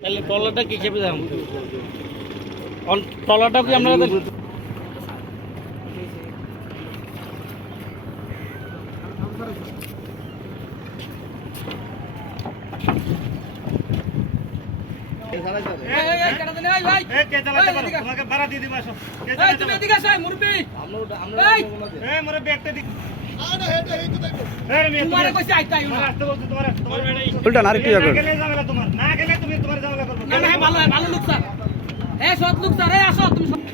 তাহলে ট্রলারটা কি হিসেবে দাম ট্রলারটাও কি আপনারা এ, কে চালাতে পারো? তোমাকে ভাড়া আসো। কে চালাতে পারো? এ, মুরব্বি, একটা দিক। এ, রে মেয়ে, না না ভালো ভালো লোক স্যার হ্যাঁ সৎ লোক স্যার এই আসো তুমি সৎ-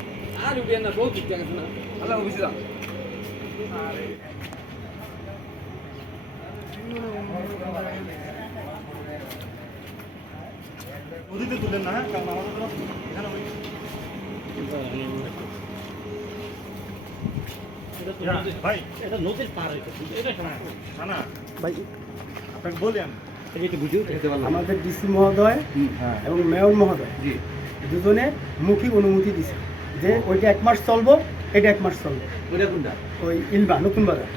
নদীতে তুলেন না, হ্যাঁ? কারণ আমাদের তো এখানে ওই- ভাই, এটা নদীর পার এটা শোনা। না, না, ভাই। আপনাকে বলি আমি। আমাদের ডিসি মহোদয় এবং মেয়র মহোদয় দুজনে মুখী অনুমতি দিছে যে ওইটা এক মাস চলবো এটা এক মাস চলবে। ওই ইলবা নতুন বাজার।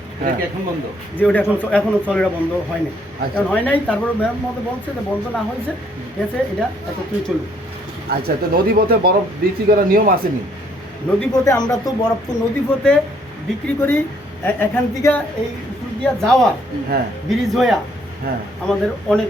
যে ওটা এখন এখনও চলে এটা বন্ধ হয়নি কারণ হয় নাই তারপরে মেয়র মহোদয় বলছে যে বন্ধ না হয়েছে ঠিক আছে এটা একত্রে চলবে আচ্ছা তো বরফ বিক্রি করার নিয়ম আসেনি? আমরা তো বরফ তো বিক্রি করি এখান থেকে এই দিয়া যাওয়া হ্যাঁ। ব্রিজ হইয়া। আমাদের অনেক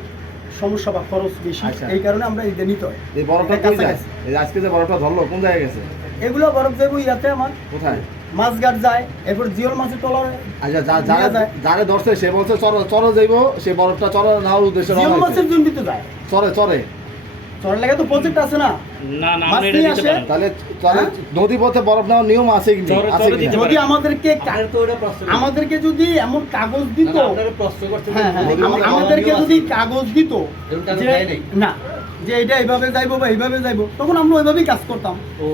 সমস্যা বা খরচ বেশি। আচ্ছা। এই কারণে আমরা এই নিতে হয়। এই বড়টা কই যায়? এই আজকে যে বড়টা ধরলো কোন জায়গায় গেছে? এগুলো বরফ দেবো ইয়াতে আমার। কোথায়? মাছঘাট যায় এরপর জিওল মাছের টলার আচ্ছা যা- যারা যায়। যারা ধরছে সে বলছে চর চর যাইবো সে বরফটা চর নাও উদ্দেশ্যে জিওল মাছের জন্য তো যায়। চরে চরে। চর তো প্রজেক্ট আছে না। না না আমরা এটা দিতে আসে? তাহলে চরে হ্যাঁ? নদী পথে বরফ নেওয়ার নিয়ম আছে কি আছে কি যদি আমাদেরকে আমাদেরকে যদি এমন কাগজ দিত হ্যাঁ হ্যাঁ আমাদেরকে যদি কাগজ দিত যে না যে এটা এইভাবে যাইবো বা এইভাবে যাইবো তখন আমরা ওইভাবেই কাজ করতাম। ও